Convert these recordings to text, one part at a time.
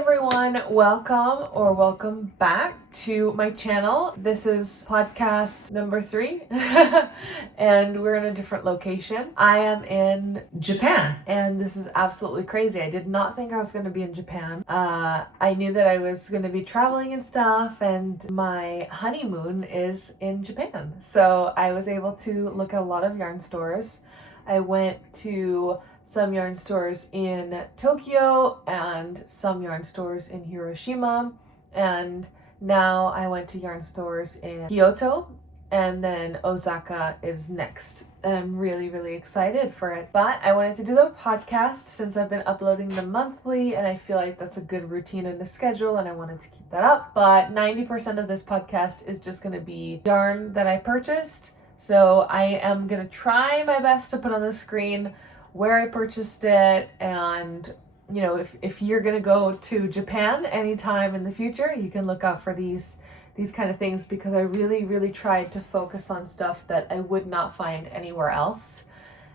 everyone, welcome back to my channel. This is podcast number 3 and we're in a different location. I am in Japan and this is absolutely crazy. I did not think I was going to be in Japan. I knew that I was going to be traveling and stuff, and my honeymoon is in Japan. So I was able to look at a lot of yarn stores. I went to some yarn stores in Tokyo and some yarn stores in Hiroshima, and now I went to yarn stores in Kyoto, and then Osaka is next, and I'm really excited for it. But I wanted to do the podcast since I've been uploading them monthly, and I feel like that's a good routine in the schedule, and I wanted to keep that up. But 90% of this podcast is just going to be yarn that I purchased, so I am going to try my best to put on the screen where I purchased it, and you know, if you're gonna go to Japan anytime in the future, you can look out for these kind of things, because I really tried to focus on stuff that I would not find anywhere else,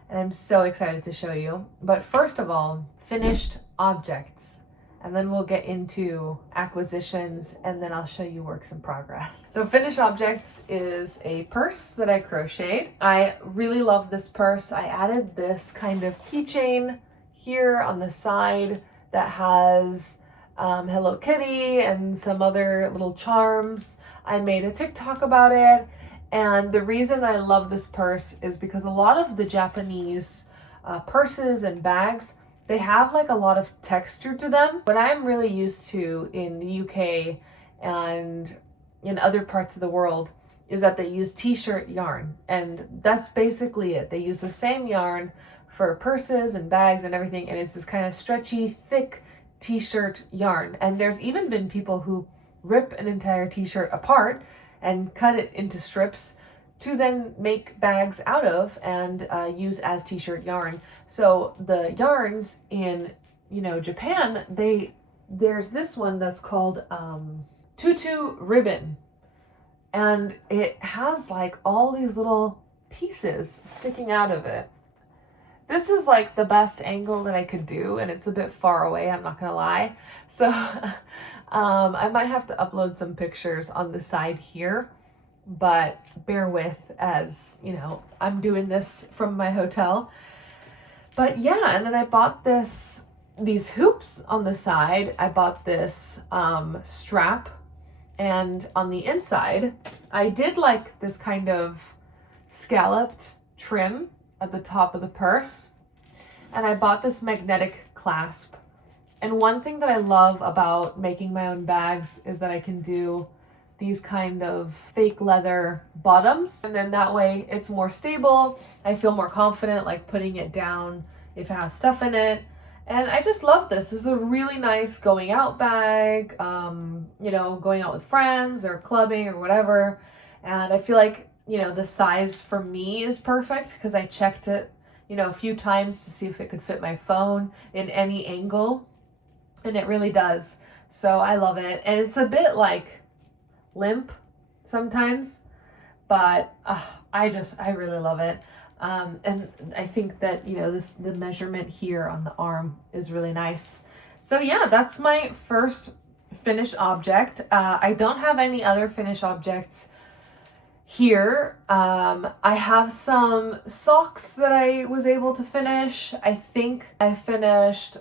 and I'm so excited to show you. But first of all, finished objects, and then we'll get into acquisitions, and then I'll show you works in progress. So finished objects is a purse that I crocheted. I really love this purse. I added this kind of keychain here on the side that has Hello Kitty and some other little charms. I made a TikTok about it, and the reason I love this purse is because a lot of the Japanese purses and bags, they have like a lot of texture to them. What I'm really used to in the UK and in other parts of the world is that they use t-shirt yarn, and that's basically it. They use the same yarn for purses and bags and everything, and it's this kind of stretchy, thick t-shirt yarn. And there's even been people who rip an entire t-shirt apart and cut it into strips to then make bags out of and use as t-shirt yarn. So the yarns in, Japan, there's this one that's called tutu ribbon, and it has like all these little pieces sticking out of it. This is like the best angle that I could do, and it's a bit far away, I'm not gonna lie. So I might have to upload some pictures on the side here, but bear with, as I'm doing this from my hotel. But yeah, and then I bought these hoops on the side. I bought this strap, and on the inside I did like this kind of scalloped trim at the top of the purse, and I bought this magnetic clasp. And one thing that I love about making my own bags is that I can do these kind of fake leather bottoms, and then that way it's more stable. I feel more confident like putting it down if it has stuff in it, and I just love this. This is a really nice going out bag, going out with friends or clubbing or whatever. And I feel like the size for me is perfect, because I checked it a few times to see if it could fit my phone in any angle, and it really does. So I love it, and it's a bit like limp sometimes, but I really love it. And I think that the measurement here on the arm is really nice. So yeah, that's my first finished object. I don't have any other finished objects here. I have some socks that I was able to finish. I think I finished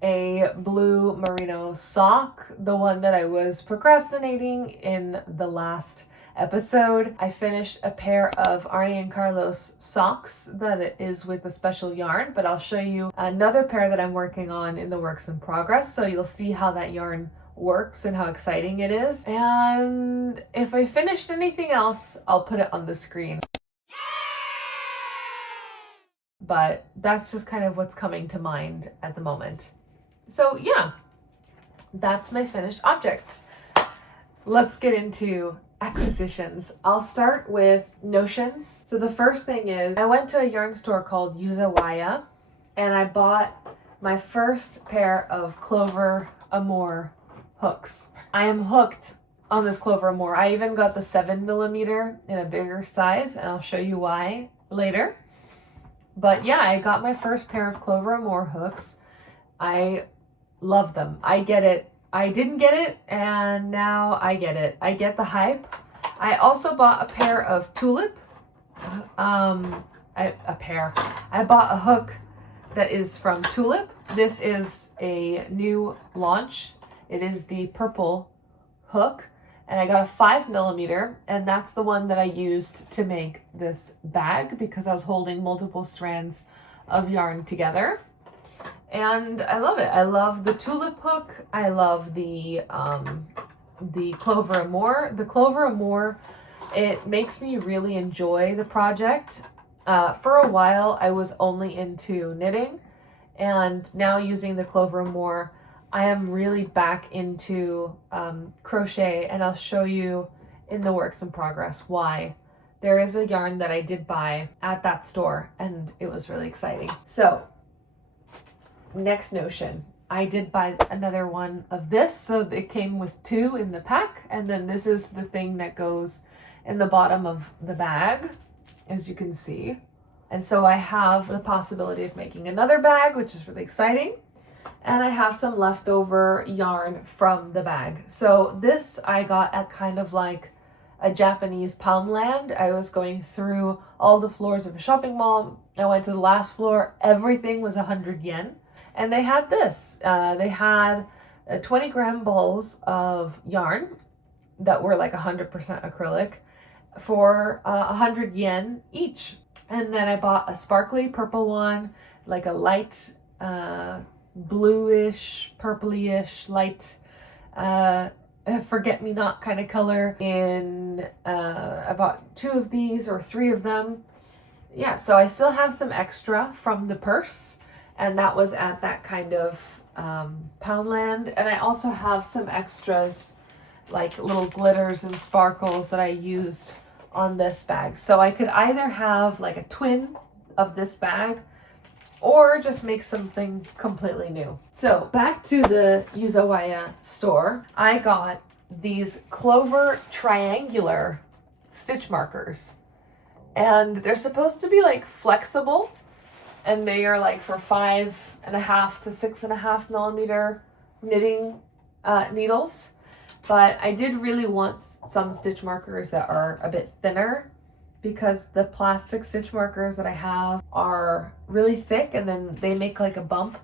a blue merino sock, the one that I was procrastinating in the last episode. I finished a pair of Arnie and Carlos socks that is with a special yarn, but I'll show you another pair that I'm working on in the works in progress, so you'll see how that yarn works and how exciting it is. And if I finished anything else, I'll put it on the screen. But that's just kind of what's coming to mind at the moment. So yeah, that's my finished objects. Let's get into acquisitions. I'll start with notions. So the first thing is, I went to a yarn store called Yuzawaya, and I bought my first pair of Clover Amour hooks. I am hooked on this Clover Amour. I even got the 7mm in a bigger size, and I'll show you why later. But yeah, I got my first pair of Clover Amour hooks. I love them. I get it I didn't get it, and now I get it. I get the hype. I also bought a pair of tulip. I bought a hook that is from Tulip. This is a new launch. It is the purple hook, and I got a 5mm, and that's the one that I used to make this bag because I was holding multiple strands of yarn together. And I love it. I love the tulip hook. I love the Clover Amour. The Clover Amour, it makes me really enjoy the project. For a while, I was only into knitting, and now using the Clover Amour, I am really back into crochet, and I'll show you in the works in progress why. There is a yarn that I did buy at that store, and it was really exciting. So, next notion. I did buy another one of this, so it came with 2 in the pack, and then this is the thing that goes in the bottom of the bag, as you can see. And so I have the possibility of making another bag, which is really exciting. And I have some leftover yarn from the bag. So this I got at kind of like a Japanese Poundland. I was going through all the floors of a shopping mall. I went to the last floor. Everything was 100 yen. And they had this. They had 20-gram balls of yarn that were like 100% acrylic for 100 yen each. And then I bought a sparkly purple one, like a light bluish, purplyish, light forget-me-not kind of color in I bought 2 of these or 3 of them. Yeah, so I still have some extra from the purse, and that was at that kind of Poundland. And I also have some extras, like little glitters and sparkles that I used on this bag. So I could either have like a twin of this bag or just make something completely new. So back to the Yuzawaya store, I got these Clover triangular stitch markers, and they're supposed to be like flexible, and they are like for 5.5 to 6.5mm knitting needles. But I did really want some stitch markers that are a bit thinner, because the plastic stitch markers that I have are really thick, and then they make like a bump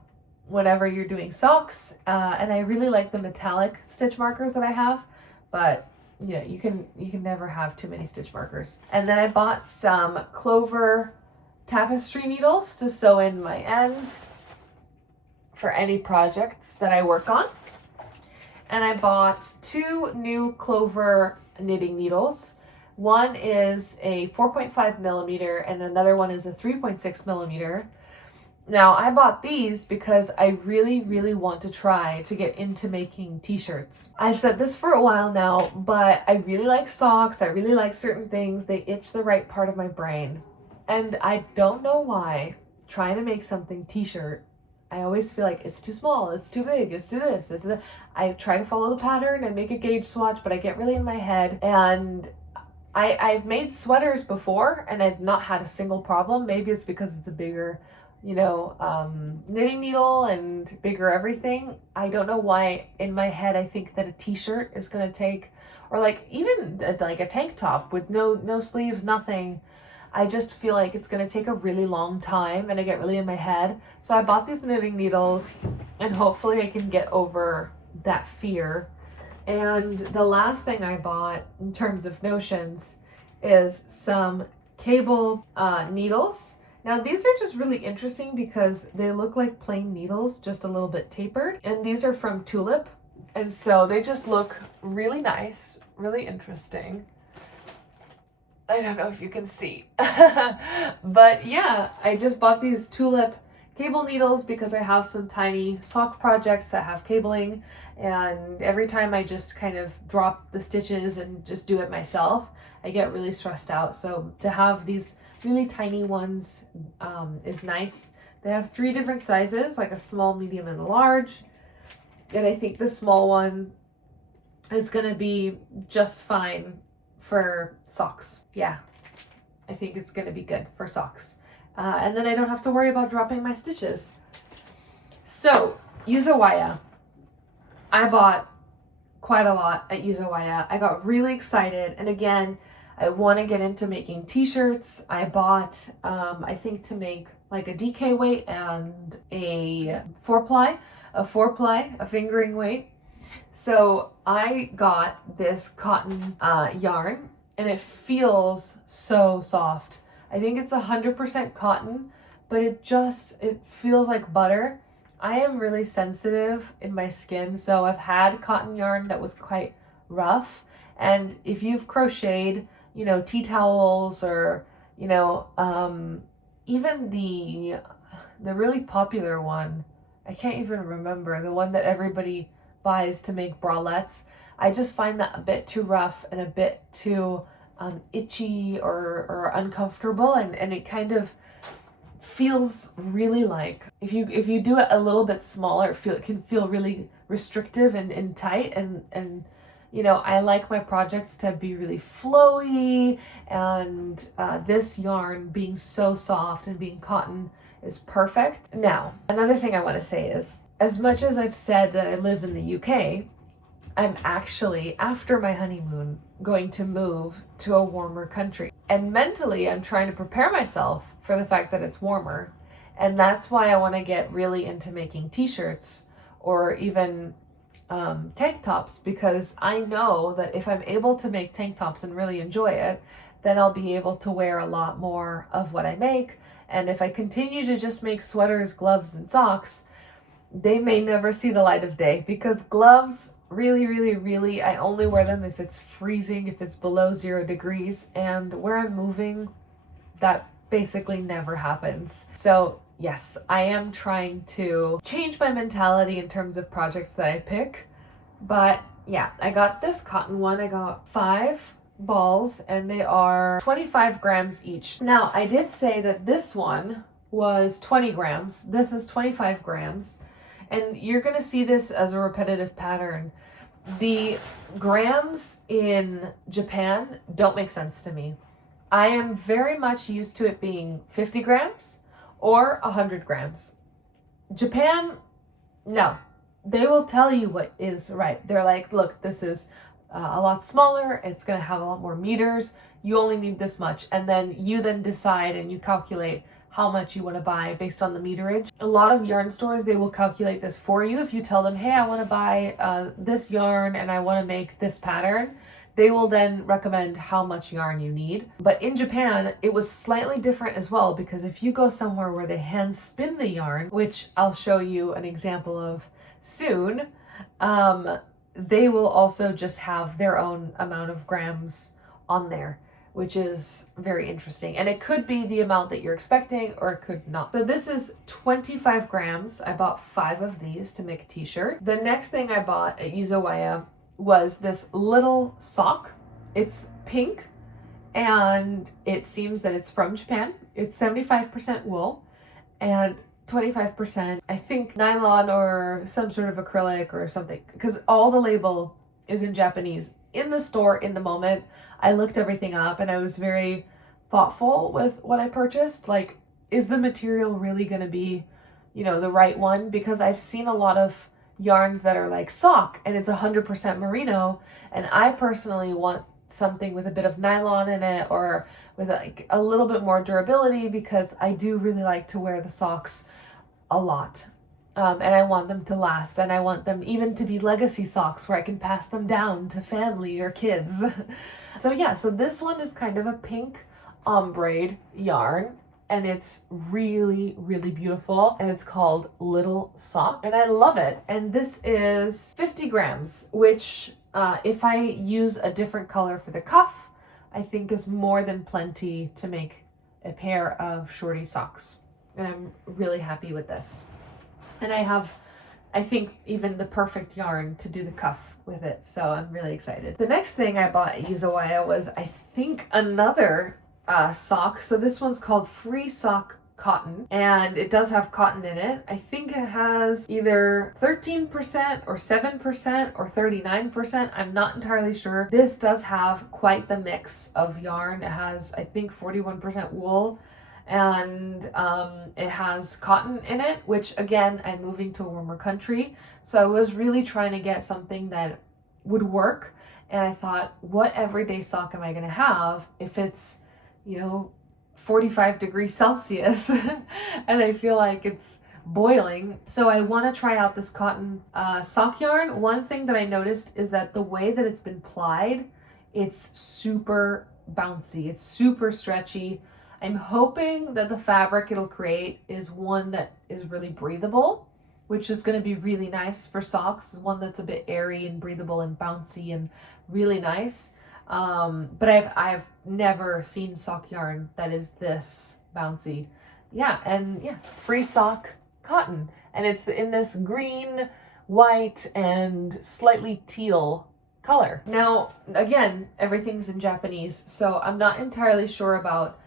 whenever you're doing socks. And I really like the metallic stitch markers that I have, but you know, you can never have too many stitch markers. And then I bought some Clover tapestry needles to sew in my ends for any projects that I work on. And I bought 2 new Clover knitting needles. One is a 4.5mm and another one is a 3.6mm. Now I bought these because I really, really want to try to get into making t-shirts. I've said this for a while now, but I really like socks. I really like certain things. They itch the right part of my brain. And I don't know why trying to make something t-shirt, I always feel like it's too small, it's too big, it's too this, it's that. I try to follow the pattern, I make a gauge swatch, but I get really in my head. And I've made sweaters before and I've not had a single problem. Maybe it's because it's a bigger, knitting needle and bigger everything. I don't know why in my head I think that a t-shirt is going to take, or like even like a tank top with no sleeves, nothing. I just feel like it's going to take a really long time and I get really in my head. So I bought these knitting needles and hopefully I can get over that fear. And the last thing I bought in terms of notions is some cable needles. Now these are just really interesting because they look like plain needles, just a little bit tapered. And these are from Tulip. And so they just look really nice, really interesting. I don't know if you can see. But yeah, I just bought these Tulip cable needles because I have some tiny sock projects that have cabling, and every time I just kind of drop the stitches and just do it myself, I get really stressed out. So to have these really tiny ones is nice. They have 3 different sizes, like a small, medium, and a large. And I think the small one is gonna be just fine for socks. Yeah, I think it's gonna be good for socks. And then I don't have to worry about dropping my stitches. So, Yuzawaya. I bought quite a lot at Yuzawaya. I got really excited, and again, I want to get into making t-shirts. I bought, I think to make like a DK weight and a a fingering weight. So I got this cotton yarn, and it feels so soft. I think it's 100% cotton, but it feels like butter. I am really sensitive in my skin, so I've had cotton yarn that was quite rough. And if you've crocheted, tea towels or, even the really popular one, I can't even remember, the one that everybody buys to make bralettes. I just find that a bit too rough and a bit too itchy or uncomfortable, and it kind of feels really like if you do it a little bit smaller, it can feel really restrictive and tight, and I like my projects to be really flowy, and this yarn being so soft and being cotton is perfect. Now, another thing I want to say is, as much as I've said that I live in the UK, I'm actually, after my honeymoon, going to move to a warmer country. And mentally, I'm trying to prepare myself for the fact that it's warmer. And that's why I want to get really into making t-shirts or even tank tops, because I know that if I'm able to make tank tops and really enjoy it, then I'll be able to wear a lot more of what I make. And if I continue to just make sweaters, gloves, and socks, they may never see the light of day, because gloves, really, I only wear them if it's freezing, if it's below 0 degrees, and where I'm moving, that basically never happens. So yes, I am trying to change my mentality in terms of projects that I pick. But yeah, I got this cotton one. I got 5 balls, and they are 25 grams each. Now, I did say that this one was 20 grams. This is 25 grams. And you're going to see this as a repetitive pattern. The grams in Japan don't make sense to me. I am very much used to it being 50 grams or 100 grams. Japan, no. They will tell you what is right. They're like, look, this is a lot smaller. It's going to have a lot more meters. You only need this much. And then you decide and you calculate how much you want to buy based on the meterage. A lot of yarn stores, they will calculate this for you. If you tell them, hey, I want to buy this yarn and I want to make this pattern, they will then recommend how much yarn you need. But in Japan, it was slightly different as well, because if you go somewhere where they hand spin the yarn, which I'll show you an example of soon, they will also just have their own amount of grams on there, which is very interesting. And it could be the amount that you're expecting, or it could not. So this is 25 grams. I bought 5 of these to make a t-shirt. The next thing I bought at Yuzawaya was this little sock. It's pink, and it seems that it's from Japan. It's 75% wool and 25%, I think, nylon or some sort of acrylic or something, because all the label is in Japanese. In the store, in the moment, I looked everything up, and I was very thoughtful with what I purchased. Like, is the material really going to be, the right one? Because I've seen a lot of yarns that are like sock and it's 100% merino, and I personally want something with a bit of nylon in it, or with like a little bit more durability, because I do really like to wear the socks a lot. And I want them to last, and I want them even to be legacy socks where I can pass them down to family or kids. So yeah, so this one is kind of a pink ombre yarn, and it's really beautiful, and it's called Little Sock, and I love it. And this is 50 grams, which if I use a different color for the cuff, I think is more than plenty to make a pair of shorty socks. And I'm really happy with this. And I have, I think, even the perfect yarn to do the cuff with it. So I'm really excited. The next thing I bought at Yuzawaya was, I think, another sock. So this one's called Free Sock Cotton, and it does have cotton in it. I think it has either 13% or 7% or 39%. I'm not entirely sure. This does have quite the mix of yarn. It has, I think, 41% wool and it has cotton in it, which again, I'm moving to a warmer country, so I was really trying to get something that would work. And I thought, what everyday sock am I going to have if it's, 45 degrees Celsius and I feel like it's boiling? So I want to try out this cotton sock yarn. One thing that I noticed is that the way that it's been plied, it's super bouncy, it's super stretchy. I'm hoping that the fabric it'll create is one that is really breathable, which is going to be really nice for socks. One that's a bit airy and breathable and bouncy and really nice. But I've never seen sock yarn that is this bouncy. Free sock cotton, and it's in this green, white, and slightly teal color. Now, again, everything's in Japanese, so I'm not entirely sure about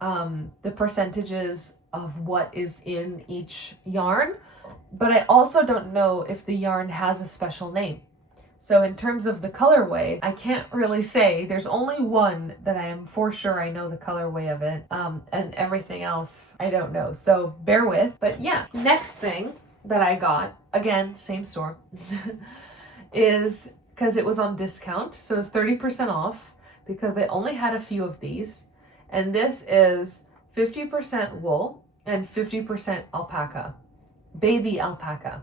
the percentages of what is in each yarn, but I also don't know if the yarn has a special name. So in terms of the colorway, I can't really say. There's only one that I am for sure I know the colorway of it, and everything else I don't know. So bear with. But yeah, next thing that I got, again, same store, is because it was on discount. So it's 30% off because they only had a few of these. And this is 50% wool and 50% alpaca, baby alpaca.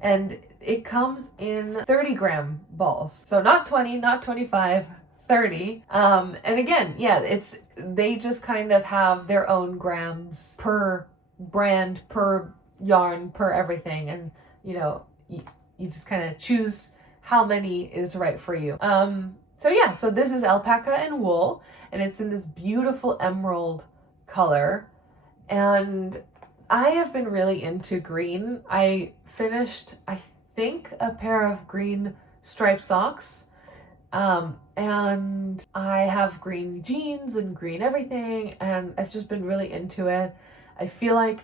And it comes in 30-gram balls. So not 20, not 25, 30. And again, they just kind of have their own grams per brand, per yarn, per everything. And, you just kind of choose how many is right for you. So this is alpaca and wool, and it's in this beautiful emerald color. And I have been really into green. I finished, I think, a pair of green striped socks. And I have green jeans and green everything, and I've just been really into it. I feel like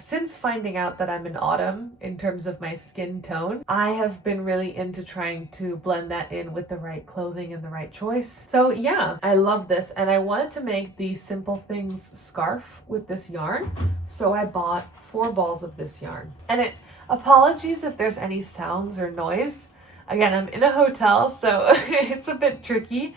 since finding out that I'm in autumn in terms of my skin tone, I have been really into trying to blend that in with the right clothing and the right choice. So yeah, I love this, and I wanted to make the Simple Things scarf with this yarn, so I bought 4 balls of this yarn. And apologies if there's any sounds or noise. Again, I'm in a hotel, so it's a bit tricky,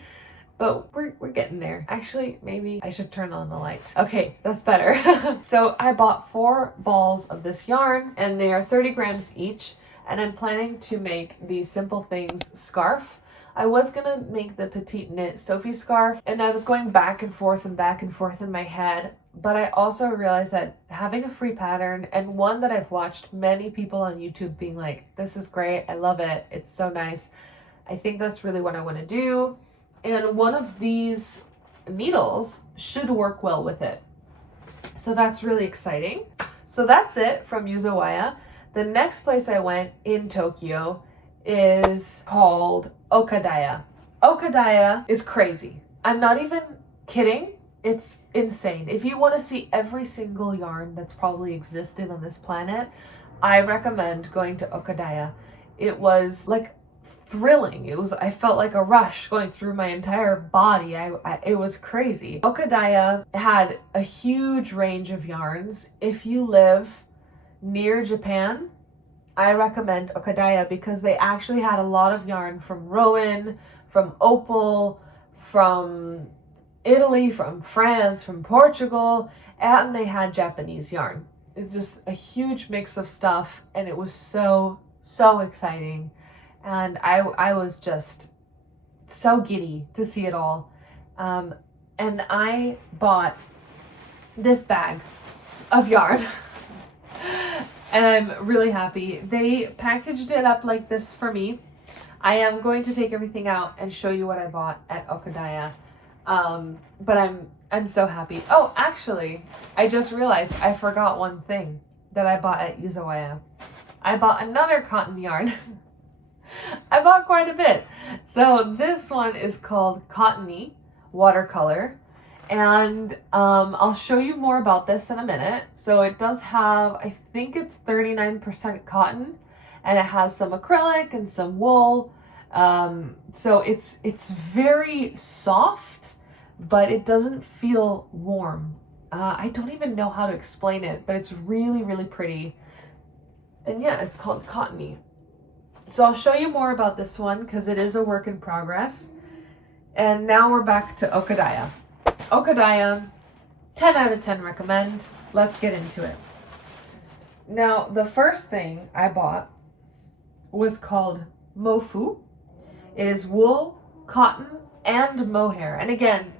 but we're getting there. Actually, maybe I should turn on the light. Okay, that's better. So I bought 4 balls of this yarn, and they are 30 grams each, and I'm planning to make the Simple Things scarf. I was gonna make the petite knit Sophie scarf, and I was going back and forth in my head, but I also realized that having a free pattern, and one that I've watched many people on YouTube being like, this is great, I love it, it's so nice, I think that's really what I want to do. And one of these needles should work well with it. So that's really exciting. So that's it from Yuzawaya. The next place I went in Tokyo is called Okadaya. Okadaya is crazy. I'm not even kidding. It's insane. If you want to see every single yarn that's probably existed on this planet, I recommend going to Okadaya. It was like thrilling. I felt like a rush going through my entire body. It was crazy. Okadaya had a huge range of yarns. If you live near Japan, I recommend Okadaya because they actually had a lot of yarn from Rowan, from Opal, from Italy, from France, from Portugal, and they had Japanese yarn. It's just a huge mix of stuff, and it was so exciting. And I was just so giddy to see it all. And I bought this bag of yarn. And I'm really happy. They packaged it up like this for me. I am going to take everything out and show you what I bought at Okadaya. But I'm so happy. Oh, actually, I just realized I forgot one thing that I bought at Yuzawaya. I bought another cotton yarn. I bought quite a bit. So this one is called Cottony Watercolor. And I'll show you more about this in a minute. So it does have, I think it's 39% cotton, and it has some acrylic and some wool. So it's very soft, but it doesn't feel warm. I don't even know how to explain it, but it's really, really pretty. And yeah, it's called Cottony. So I'll show you more about this one because it is a work in progress. And now we're back to Okadaya. Okadaya, 10 out of 10 recommend. Let's get into it. Now, the first thing I bought was called Mofu. It is wool, cotton, and mohair. And again,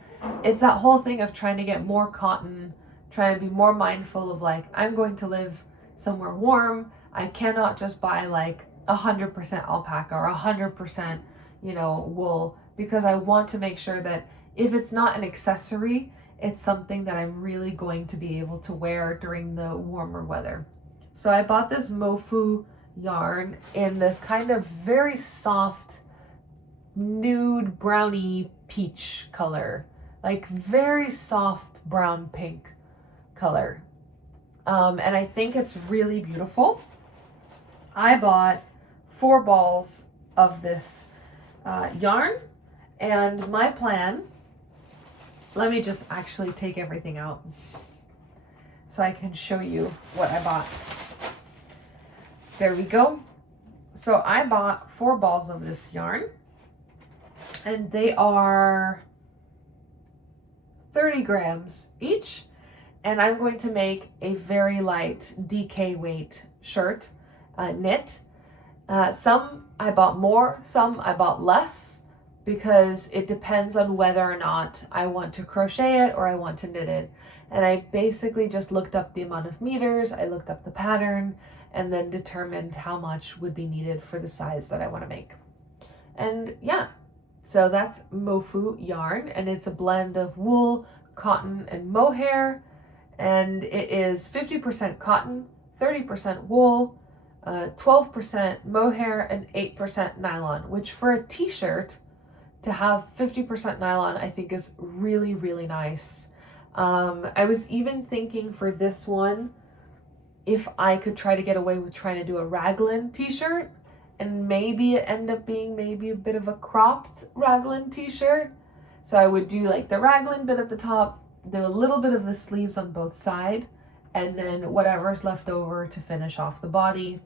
it's that whole thing of trying to get more cotton, trying to be more mindful of like, I'm going to live somewhere warm. I cannot just buy like 100% alpaca or 100%, wool, because I want to make sure that if it's not an accessory, it's something that I'm really going to be able to wear during the warmer weather. So I bought this Mofu yarn in this kind of very soft nude brownie peach color, like very soft brown pink color. And I think it's really beautiful. I bought 4 balls of this yarn, and my plan, let me just actually take everything out so I can show you what I bought. There we go. So I bought 4 balls of this yarn, and they are 30 grams each, and I'm going to make a very light DK weight shirt, knit. Some I bought more, some I bought less, because it depends on whether or not I want to crochet it or I want to knit it. And I basically just looked up the amount of meters, I looked up the pattern, and then determined how much would be needed for the size that I want to make. And yeah, so that's Mofu yarn, and it's a blend of wool, cotton, and mohair, and it is 50% cotton, 30% wool, 12% mohair, and 8% nylon, which for a t-shirt, to have 50% nylon, I think is really, really nice. I was even thinking for this one, if I could try to get away with trying to do a raglan t-shirt, and maybe it end up being maybe a bit of a cropped raglan t-shirt. So I would do like the raglan bit at the top, do a little bit of the sleeves on both sides, and then whatever's left over to finish off the body.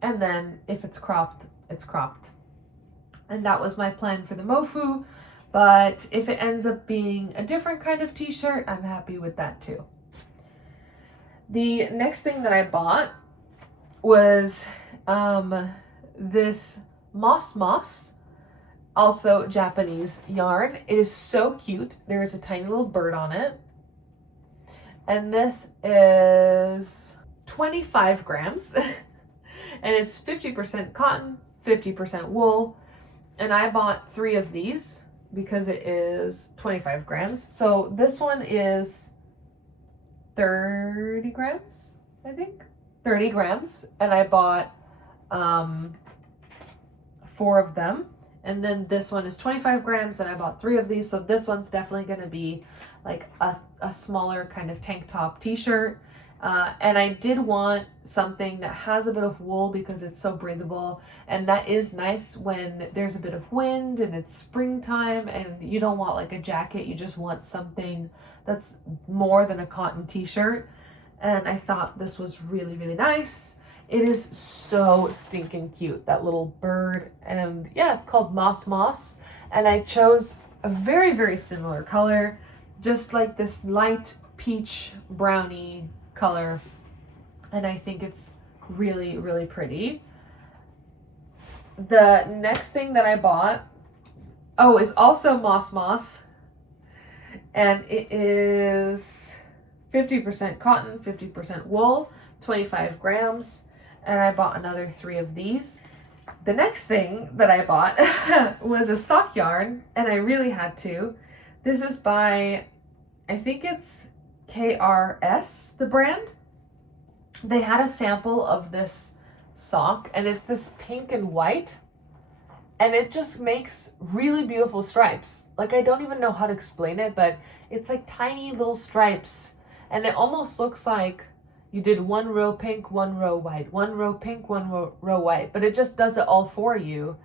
And then if it's cropped, it's cropped. And that was my plan for the Mofu. But if it ends up being a different kind of t-shirt, I'm happy with that too. The next thing that I bought was this moss, also Japanese yarn. It is so cute. There's a tiny little bird on it. And this is 25 grams. And it's 50% cotton, 50% wool. And I bought 3 of these because it is 25 grams. So this one is 30 grams, I think. 30 grams. And I bought 4 of them. And then this one is 25 grams, and I bought 3 of these. So this one's definitely going to be like a smaller kind of tank top t-shirt. And I did want something that has a bit of wool because it's so breathable. And that is nice when there's a bit of wind and it's springtime and you don't want like a jacket. You just want something that's more than a cotton t-shirt. And I thought this was really, really nice. It is so stinking cute, that little bird. And yeah, it's called Moss. And I chose a very, very similar color, just like this light peach brownie color. And I think it's really, really pretty. The next thing that I bought, is also Moss. And it is 50% cotton, 50% wool, 25 grams. And I bought another 3 of these. The next thing that I bought was a sock yarn, and I really had to. This is by, I think it's KRS, the brand. They had a sample of this sock, and it's this pink and white, and it just makes really beautiful stripes. Like, I don't even know how to explain it, but it's like tiny little stripes, and it almost looks like you did 1 row pink, 1 row white, 1 row pink, 1 row white, but it just does it all for you.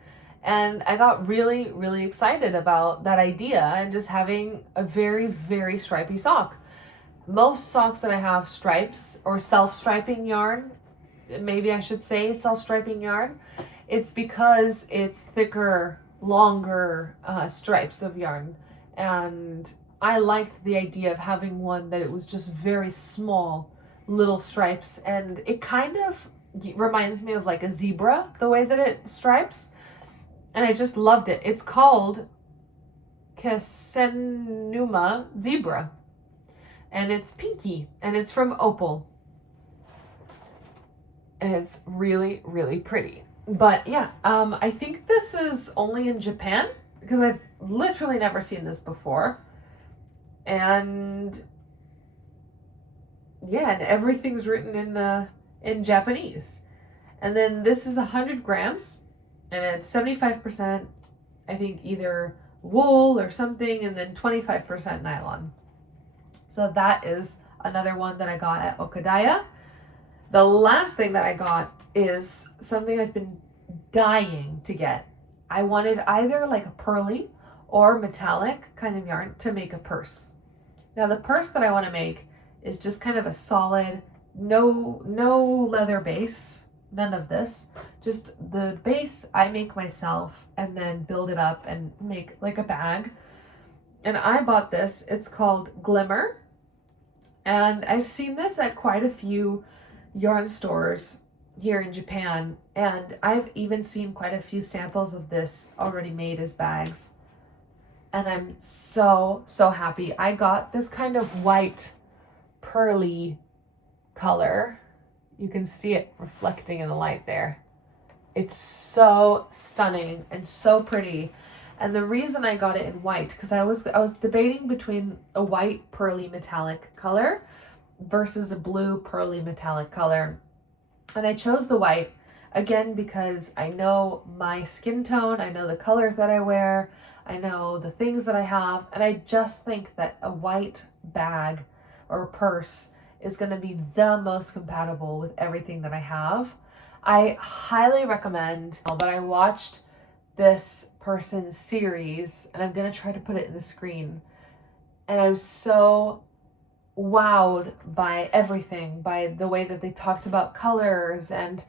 And I got really, really excited about that idea and just having a very, very stripy sock. Most socks that I have stripes or self-striping yarn, maybe I should say self-striping yarn, it's because it's thicker, longer stripes of yarn. And I liked the idea of having one that it was just very small little stripes, and it kind of reminds me of like a zebra, the way that it stripes, and I just loved it. It's called Kesenuma Zebra, and it's pinky, and it's from Opal, and it's really, really pretty. But yeah, I think this is only in Japan because I've literally never seen this before. And yeah, and everything's written in Japanese. And then this is 100 grams, and it's 75%, I think, either wool or something, and then 25% nylon. So that is another one that I got at Okadaya. The last thing that I got is something I've been dying to get. I wanted either like a pearly or metallic kind of yarn to make a purse. Now the purse that I want to make is just kind of a solid, no leather base, none of this. Just the base I make myself and then build it up and make like a bag. And I bought this. It's called Glimmer. And I've seen this at quite a few yarn stores here in Japan, and I've even seen quite a few samples of this already made as bags, and I'm so happy. I got this kind of white pearly color. You can see it reflecting in the light there. It's so stunning and so pretty. And the reason I got it in white, because I was debating between a white pearly metallic color versus a blue pearly metallic color. And I chose the white, again, because I know my skin tone, I know the colors that I wear, I know the things that I have, and I just think that a white bag or purse is going to be the most compatible with everything that I have. I highly recommend, but I watched this person's series, and I'm going to try to put it in the screen, and I was so wowed by everything, by the way that they talked about colors and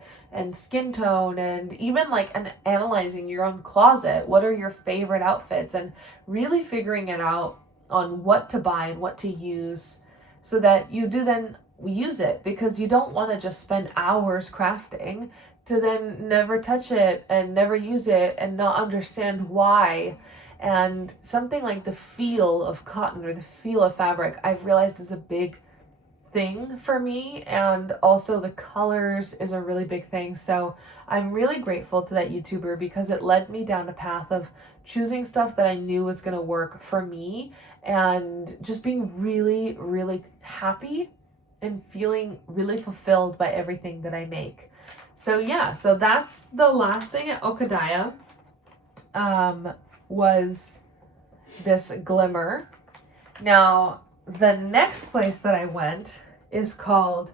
skin tone, and even like analyzing your own closet. What are your favorite outfits, and really figuring it out on what to buy and what to use so that you do then use it, because you don't want to just spend hours crafting to then never touch it and never use it and not understand why. And something like the feel of cotton or the feel of fabric, I've realized is a big thing for me, and also the colors is a really big thing. So I'm really grateful to that YouTuber, because it led me down a path of choosing stuff that I knew was going to work for me, and just being really, really happy and feeling really fulfilled by everything that I make. So yeah, so that's the last thing at Okadaya. Was this Glimmer. Now, the next place that I went is called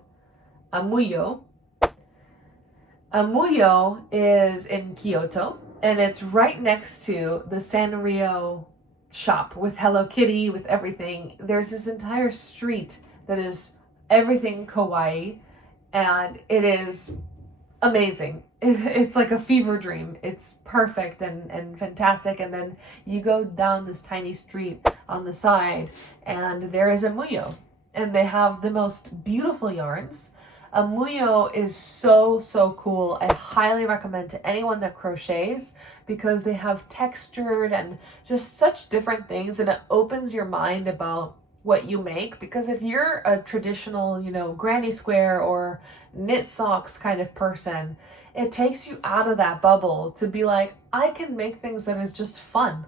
Amuyo. Amuyo is in Kyoto, and it's right next to the Sanrio shop with Hello Kitty, with everything. There's this entire street that is everything kawaii, and it is amazing. It's like a fever dream. It's perfect and fantastic. And then you go down this tiny street on the side, and there is a Muyo, and they have the most beautiful yarns. A Muyo is so cool. I highly recommend to anyone that crochets, because they have textured and just such different things, and it opens your mind about what you make. Because if you're a traditional, granny square or knit socks kind of person, it takes you out of that bubble to be like, I can make things that is just fun.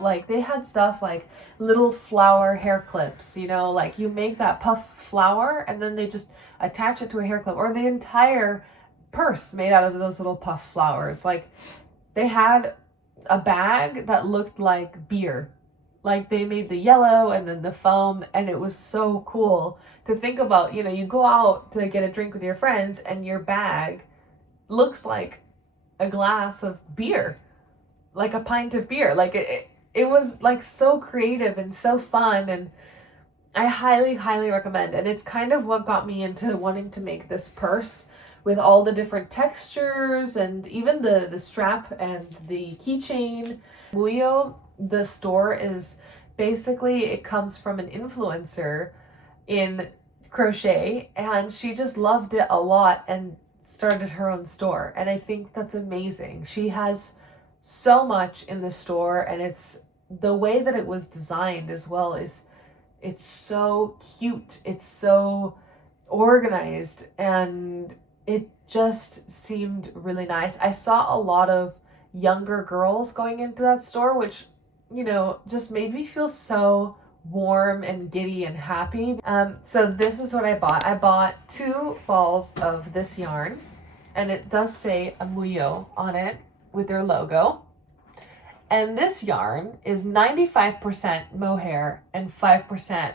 Like they had stuff like little flower hair clips, like you make that puff flower and then they just attach it to a hair clip, or the entire purse made out of those little puff flowers. Like they had a bag that looked like beer. Like they made the yellow and then the foam, and it was so cool to think about. You know, you go out to get a drink with your friends and your bag looks like a glass of beer, like a pint of beer. Like it was like so creative and so fun, and I highly, highly recommend. And it's kind of what got me into wanting to make this purse with all the different textures and even the strap and the keychain. Muyo, the store, is basically, it comes from an influencer in crochet, and she just loved it a lot and started her own store. And I think that's amazing. She has so much in the store, and it's the way that it was designed as well is it's so cute. It's so organized, and it just seemed really nice. I saw a lot of younger girls going into that store, which, you know, just made me feel so warm and giddy and happy. So this is what I bought. I bought 2 balls of this yarn, and it does say Amuyo on it with their logo. And this yarn is 95% mohair and 5%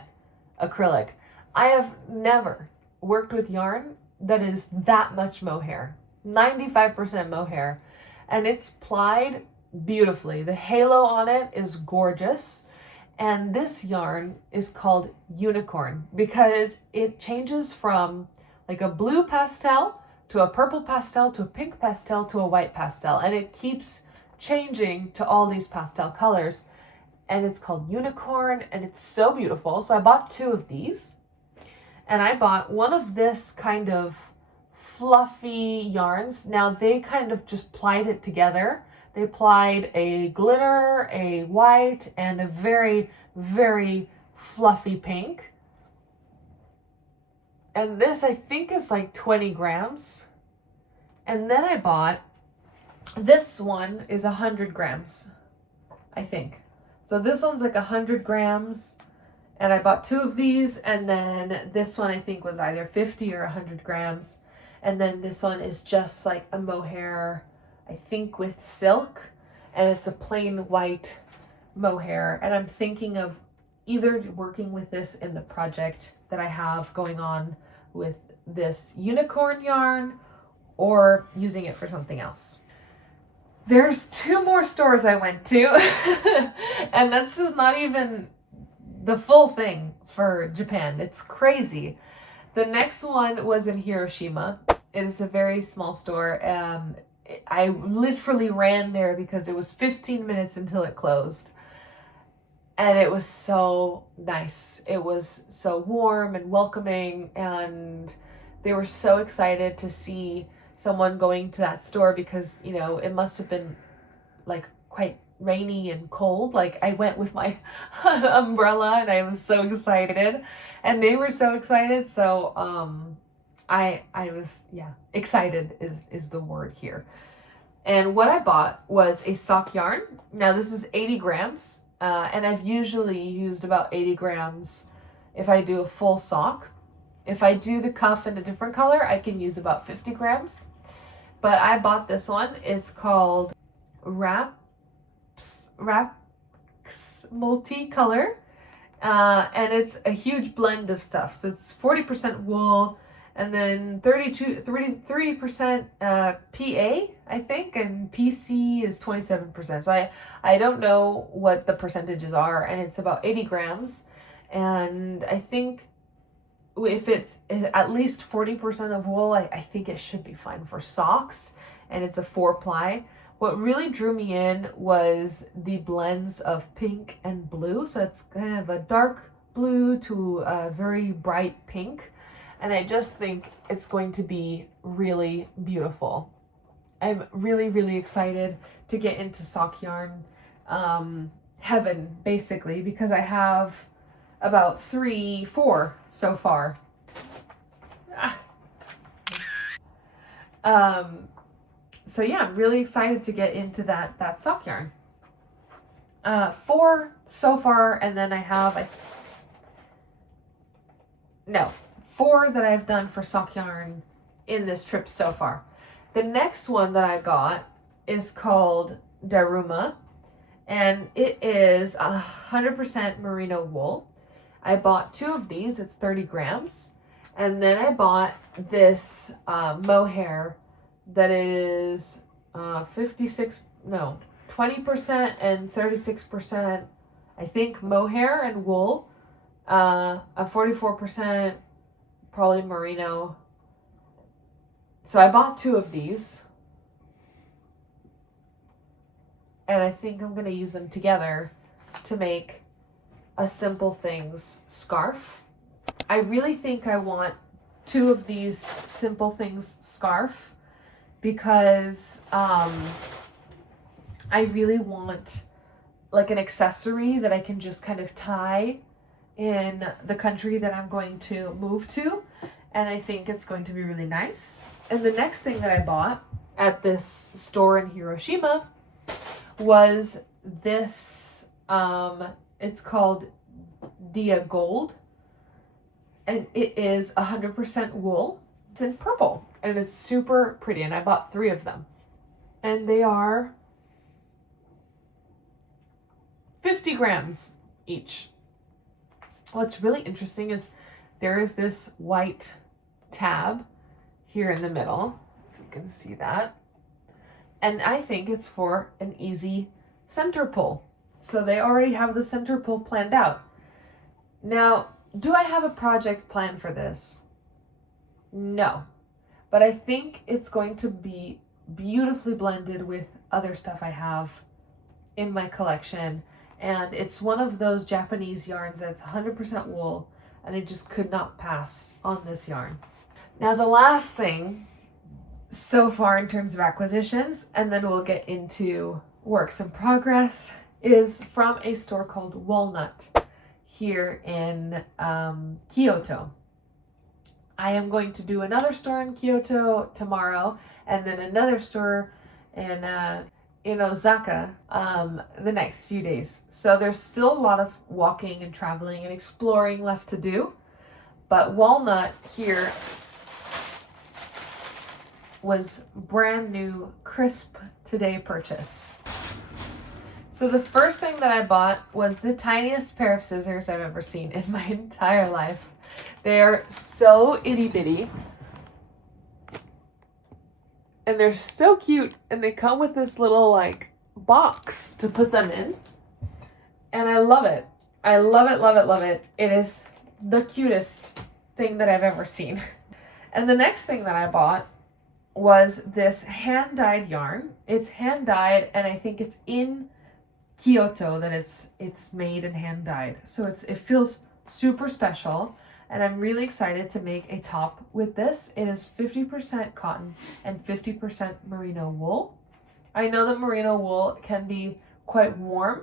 acrylic. I have never worked with yarn that is that much mohair. 95% mohair. And it's plied beautifully. The halo on it is gorgeous. And this yarn is called Unicorn because it changes from like a blue pastel to a purple pastel to a pink pastel to a white pastel. And it keeps changing to all these pastel colors, and it's called Unicorn, and it's so beautiful. So I bought 2 of these, and I bought one of this kind of fluffy yarns. Now they kind of just plied it together. They applied a glitter, a white, and a very, very fluffy pink. And this I think is like 20 grams. And then I bought, this one is 100 grams, I think. So this one's like 100 grams, and I bought 2 of these, and then this one I think was either 50 or 100 grams. And then this one is just like a mohair, I think with silk, and it's a plain white mohair. And I'm thinking of either working with this in the project that I have going on with this Unicorn yarn or using it for something else. There's 2 more stores I went to, and that's just not even the full thing for Japan. It's crazy. The next one was in Hiroshima. It is a very small store. I literally ran there because it was 15 minutes until it closed. And it was so nice. It was so warm and welcoming, and they were so excited to see someone going to that store because, you know, it must have been like quite rainy and cold. Like I went with my umbrella and I was so excited, and they were so excited. So I was, yeah, excited is the word here. And what I bought was a sock yarn. Now this is 80 grams, and I've usually used about 80 grams if I do a full sock. If I do the cuff in a different color, I can use about 50 grams. But I bought this one. It's called Wraps Multicolor. And it's a huge blend of stuff. So it's 40% wool, and then 33% PA, I think, and PC is 27%. So I don't know what the percentages are, and it's about 80 grams. And I think if it's at least 40% of wool, I think it should be fine for socks, and it's a 4-ply. What really drew me in was the blends of pink and blue. So it's kind of a dark blue to a very bright pink, and I just think it's going to be really beautiful. I'm really, really excited to get into sock yarn heaven, basically, because I have about 4 so far. So yeah, I'm really excited to get into that sock yarn. 4 so far, and then I have 4 that I've done for sock yarn in this trip so far. The next one that I got is called Daruma, and it is 100% merino wool. I bought 2 of these, it's 30 grams. And then I bought this mohair that is 20% and 36%, I think, mohair and wool. A 44% probably merino. So I bought 2 of these. And I think I'm going to use them together to make a Simple Things scarf. I really think I want 2 of these Simple Things scarf because I really want like an accessory that I can just kind of tie in the country that I'm going to move to, and I think it's going to be really nice. And the next thing that I bought at this store in Hiroshima was this, it's called Dia Gold, and it is 100% wool. It's in purple, and it's super pretty, and I bought 3 of them. And they are 50 grams each. What's really interesting is there is this white tab here in the middle. You can see that. And I think it's for an easy center pull. So they already have the center pull planned out. Now, do I have a project plan for this? No. But I think it's going to be beautifully blended with other stuff I have in my collection. And it's one of those Japanese yarns that's 100% wool, and I just could not pass on this yarn. Now, the last thing so far in terms of acquisitions, and then we'll get into works in progress, is from a store called Walnut here in Kyoto. I am going to do another store in Kyoto tomorrow, and then another store in Osaka the next few days. So there's still a lot of walking and traveling and exploring left to do. But Walnut here was brand new, crisp today purchase. So the first thing that I bought was the tiniest pair of scissors I've ever seen in my entire life. They are so itty bitty. And they're so cute, and they come with this little like box to put them in. And I love it. I love it, love it, love it. It is the cutest thing that I've ever seen. And the next thing that I bought was this hand-dyed yarn. It's hand-dyed, and I think it's in Kyoto that it's made and hand-dyed. So it feels super special. And I'm really excited to make a top with this. It is 50% cotton and 50% merino wool. I know that merino wool can be quite warm,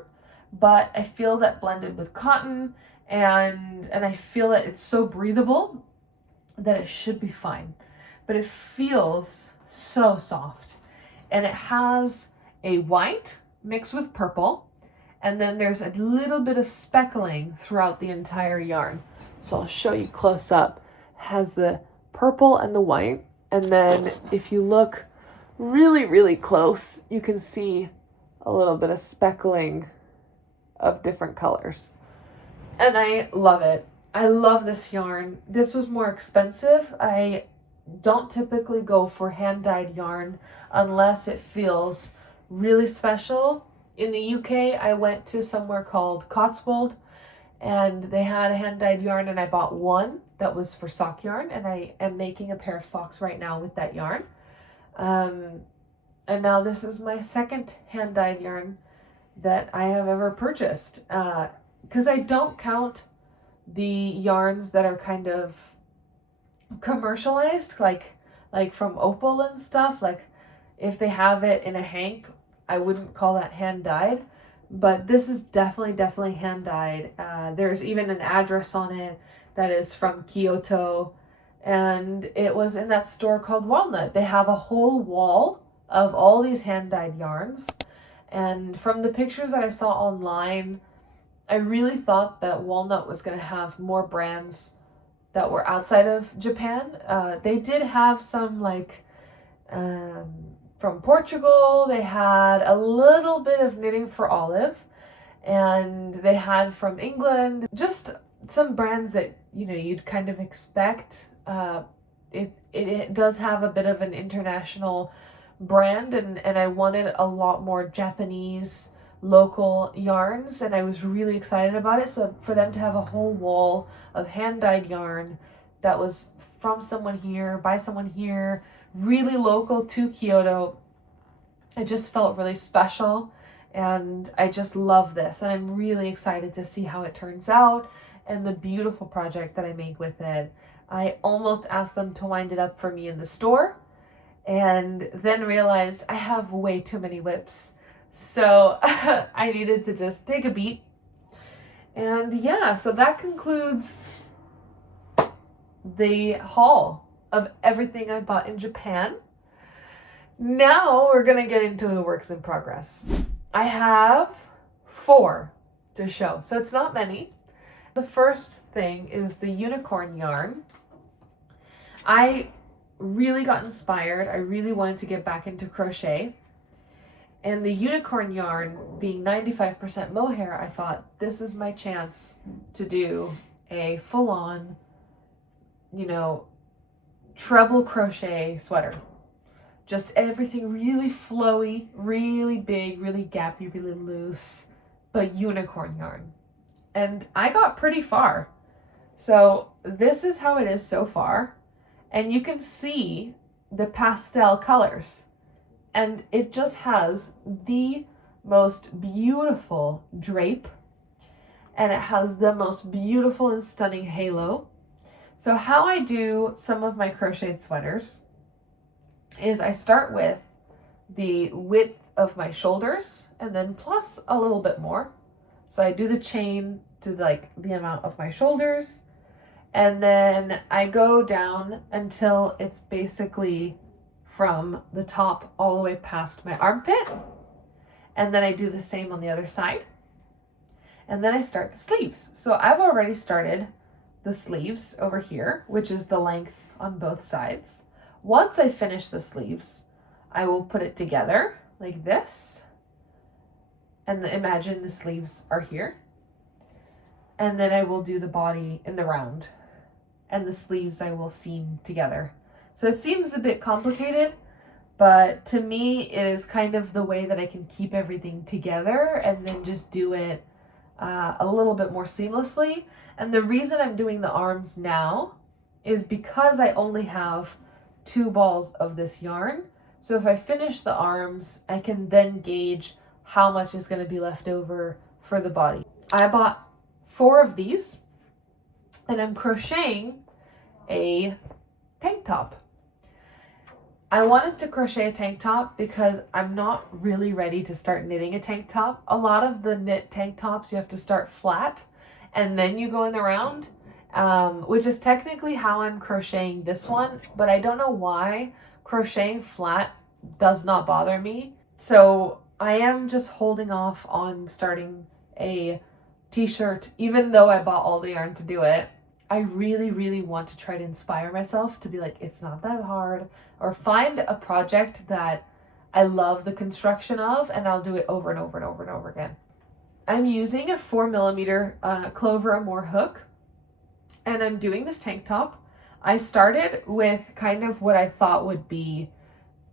but I feel that blended with cotton and I feel that it's so breathable that it should be fine. But it feels so soft. And it has a white mixed with purple, and then there's a little bit of speckling throughout the entire yarn. So I'll show you close up. It has the purple and the white. And then if you look really, really close, you can see a little bit of speckling of different colors. And I love it. I love this yarn. This was more expensive. I don't typically go for hand-dyed yarn unless it feels really special. In the UK, I went to somewhere called Cotswold, and they had a hand-dyed yarn, and I bought one that was for sock yarn, and I am making a pair of socks right now with that yarn. And now this is my second hand-dyed yarn that I have ever purchased. Because I don't count the yarns that are kind of commercialized, like from Opal and stuff. Like if they have it in a hank, I wouldn't call that hand-dyed. But this is definitely hand-dyed. There's even an address on it that is from Kyoto. And it was in that store called Walnut. They have a whole wall of all these hand-dyed yarns. And from the pictures that I saw online, I really thought that Walnut was going to have more brands that were outside of Japan. They did have some from Portugal. They had a little bit of knitting for Olive, and they had from England, just some brands that, you know, you'd kind of expect. It does have a bit of an international brand, and I wanted a lot more Japanese local yarns, and I was really excited about it. So for them to have a whole wall of hand-dyed yarn that was from someone here, by someone here, really local to Kyoto, it just felt really special. And I just love this, and I'm really excited to see how it turns out and the beautiful project that I make with it. I almost asked them to wind it up for me in the store, and then realized I have way too many whips. So I needed to just take a beat. And yeah, so that concludes the haul of everything I bought in Japan. Now we're gonna get into the works in progress. I have 4 to show, so it's not many. The first thing is the unicorn yarn. I really got inspired. I really wanted to get back into crochet. And the unicorn yarn being 95% mohair, I thought this is my chance to do a full-on, you know, treble crochet sweater. Just everything really flowy, really big, really gappy, really loose, but unicorn yarn. And I got pretty far. So this is how it is so far. And you can see the pastel colors. And it just has the most beautiful drape. And it has the most beautiful and stunning halo. So how I do some of my crocheted sweaters is I start with the width of my shoulders and then plus a little bit more. So I do the chain to like the amount of my shoulders, and then I go down until it's basically from the top all the way past my armpit, and then I do the same on the other side, and then I start the sleeves. So I've already started the sleeves over here, which is the length on both sides. Once I finish the sleeves, I will put it together like this, and imagine the sleeves are here. And then I will do the body in the round, and the sleeves I will seam together. So it seems a bit complicated, but to me it is kind of the way that I can keep everything together and then just do it a little bit more seamlessly. And the reason I'm doing the arms now is because I only have 2 balls of this yarn. So if I finish the arms, I can then gauge how much is going to be left over for the body. I bought 4 of these, and I'm crocheting a tank top. I wanted to crochet a tank top because I'm not really ready to start knitting a tank top. A lot of the knit tank tops, you have to start flat and then you go in the round, which is technically how I'm crocheting this one, but I don't know why crocheting flat does not bother me. So I am just holding off on starting a t-shirt, even though I bought all the yarn to do it. I really, really want to try to inspire myself to be like, it's not that hard, or find a project that I love the construction of, and I'll do it over and over and over and over again. I'm using a 4mm Clover Amour hook, and I'm doing this tank top. I started with kind of what I thought would be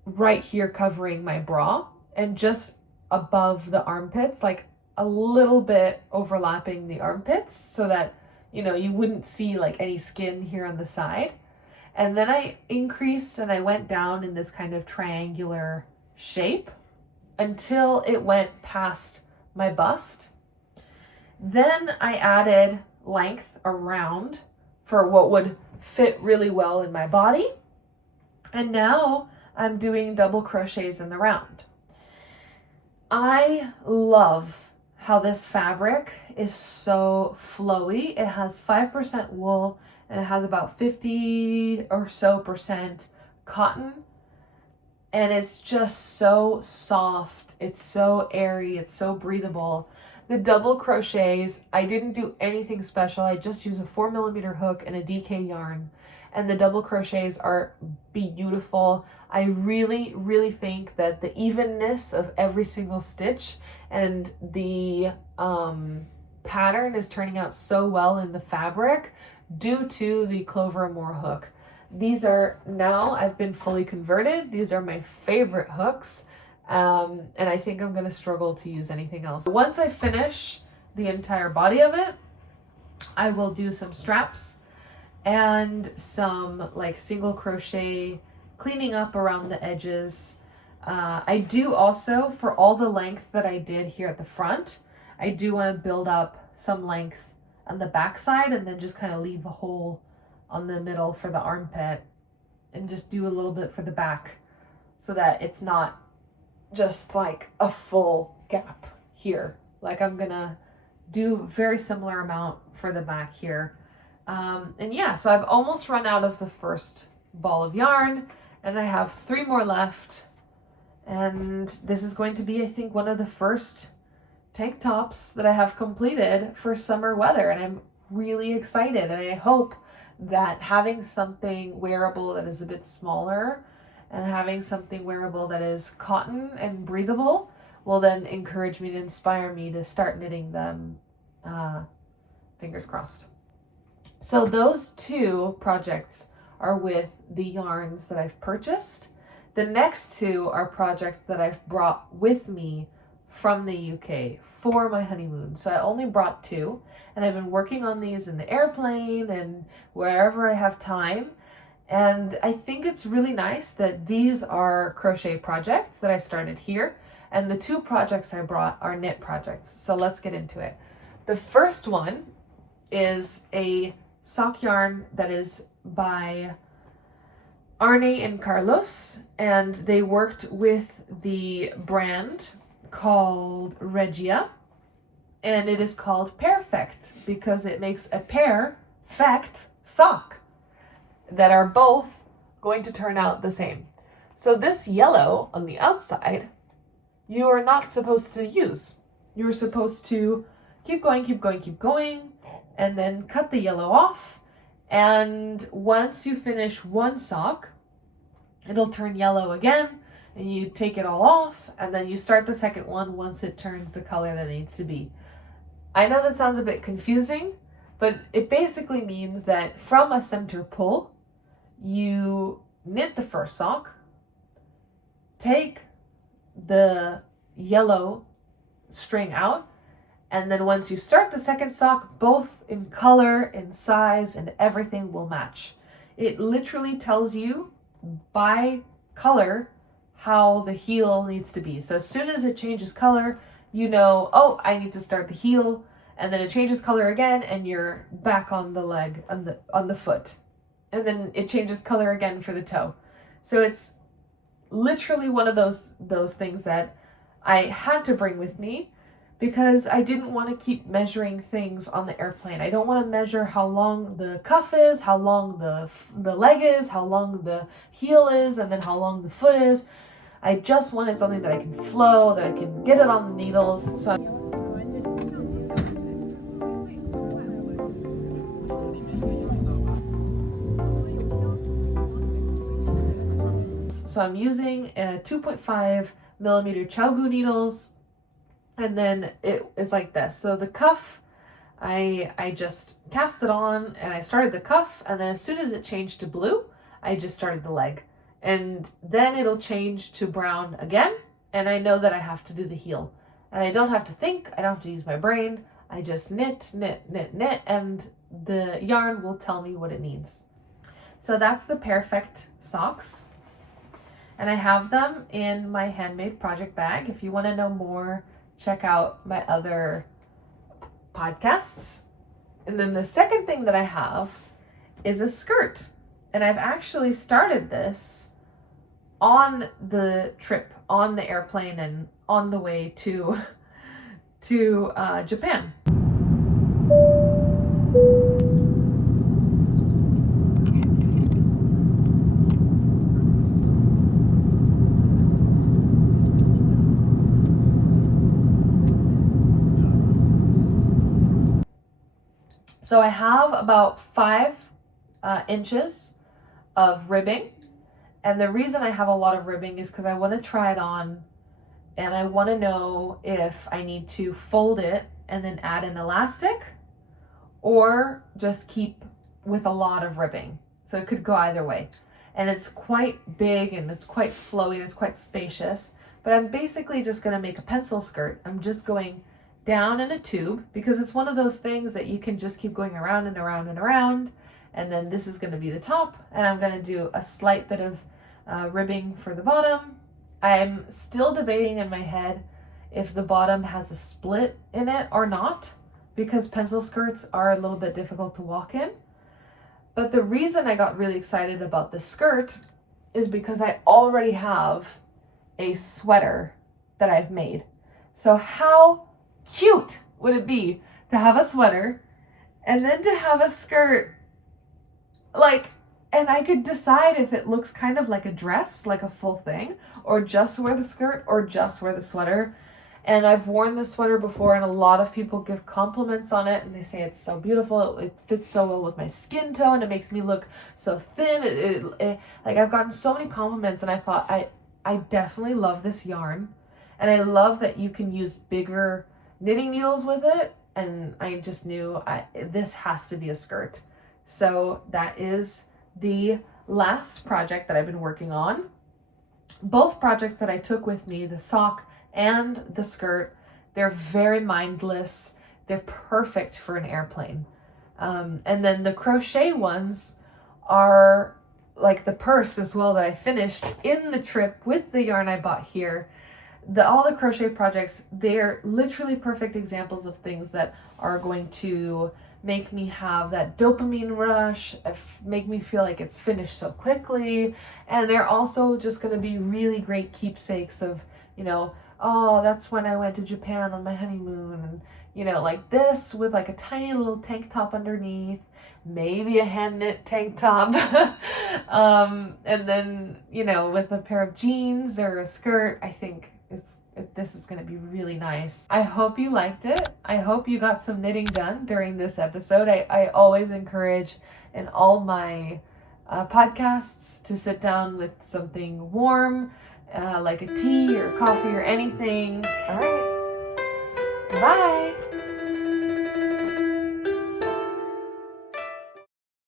right here covering my bra and just above the armpits, like a little bit overlapping the armpits so that, you know, you wouldn't see like any skin here on the side. And then I increased and I went down in this kind of triangular shape until it went past my bust. Then I added length around for what would fit really well in my body. And now I'm doing double crochets in the round. I love how this fabric is so flowy. It has 5% wool and it has about 50 or so percent cotton. And it's just so soft. It's so airy. It's so breathable. The double crochets, I didn't do anything special. I just used a 4mm hook and a DK yarn. and the double crochets are beautiful. I really, really think that the evenness of every single stitch and the pattern is turning out so well in the fabric due to the Clover Moor hook. These are now, I've been fully converted. These are my favorite hooks. And I think I'm gonna struggle to use anything else. Once I finish the entire body of it, I will do some straps and some like single crochet cleaning up around the edges. I do also, for all the length that I did here at the front, I do want to build up some length on the back side and then just kind of leave a hole on the middle for the armpit and just do a little bit for the back so that it's not just like a full gap here. Like I'm gonna do very similar amount for the back here. And yeah, so I've almost run out of the first ball of yarn and I have 3 more left. And this is going to be, I think, one of the first tank tops that I have completed for summer weather. And I'm really excited. And I hope that having something wearable that is a bit smaller and having something wearable that is cotton and breathable will then encourage me to inspire me to start knitting them. Fingers crossed. So those 2 projects are with the yarns that I've purchased. The next 2 are projects that I've brought with me from the UK for my honeymoon. So I only brought 2 and I've been working on these in the airplane and wherever I have time. And I think it's really nice that these are crochet projects that I started here and the 2 projects I brought are knit projects. So let's get into it. The first one is a sock yarn that is by Arne and Carlos, and they worked with the brand called Regia, and it is called Perfect because it makes a perfect sock that are both going to turn out the same. So this yellow on the outside, you are not supposed to use. You're supposed to keep going, and then cut the yellow off. And once you finish one sock, it'll turn yellow again, and you take it all off, and then you start the second one once it turns the color that it needs to be. I know that sounds a bit confusing, but it basically means that from a center pull, you knit the first sock, take the yellow string out, and then once you start the second sock, both in color, in size, and everything will match. It literally tells you by color how the heel needs to be. So as soon as it changes color, you know, oh, I need to start the heel, and then it changes color again, and you're back on the leg, on the foot. And then it changes color again for the toe. So it's literally one of those things that I had to bring with me because I didn't want to keep measuring things on the airplane. I don't want to measure how long the cuff is, how long the leg is, how long the heel is, and then how long the foot is. I just wanted something that I can flow, that I can get it on the needles. So I'm using a 2.5 millimeter Chaogu needles. And then it is like this. So the cuff, I just cast it on and I started the cuff. And then as soon as it changed to blue, I just started the leg. And then it'll change to brown again. And I know that I have to do the heel. And I don't have to think. I don't have to use my brain. I just knit. And the yarn will tell me what it needs. So that's the Perfect socks. And I have them in my handmade project bag. If you want to know more, check out my other podcasts. And then the second thing that I have is a skirt. And I've actually started this on the trip, on the airplane, and on the way to Japan. So I have about 5 inches of ribbing. And the reason I have a lot of ribbing is because I want to try it on and I want to know if I need to fold it and then add an elastic or just keep with a lot of ribbing. So it could go either way. And it's quite big and it's quite flowy and it's quite spacious. But I'm basically just going to make a pencil skirt. I'm just going down in a tube because it's one of those things that you can just keep going around and around and around. And then this is going to be the top, and I'm going to do a slight bit of ribbing for the bottom. I'm still debating in my head if the bottom has a split in it or not, because pencil skirts are a little bit difficult to walk in. But the reason I got really excited about the skirt is because I already have a sweater that I've made. So how cute would it be to have a sweater and then to have a skirt, and I could decide if it looks kind of like a dress, like a full thing, or just wear the skirt or just wear the sweater. And I've worn the sweater before and a lot of people give compliments on it and they say it's so beautiful. It fits so well with my skin tone. It makes me look so thin. I've gotten so many compliments and I thought I definitely love this yarn. And I love that you can use bigger knitting needles with it. And I just knew this has to be a skirt. So that is the last project that I've been working on. Both projects that I took with me, the sock and the skirt, they're very mindless. They're perfect for an airplane. And then the crochet ones are like the purse as well that I finished in the trip with the yarn I bought here. All the crochet projects, they're literally perfect examples of things that are going to make me have that dopamine rush, make me feel like it's finished so quickly. And they're also just going to be really great keepsakes of, oh, that's when I went to Japan on my honeymoon. And, like this with like a tiny little tank top underneath, maybe a hand knit tank top. And then, with a pair of jeans or a skirt, I think this is going to be really nice. I hope you liked it. I hope you got some knitting done during this episode. I always encourage in all my podcasts to sit down with something warm, like a tea or coffee or anything. All right. Bye.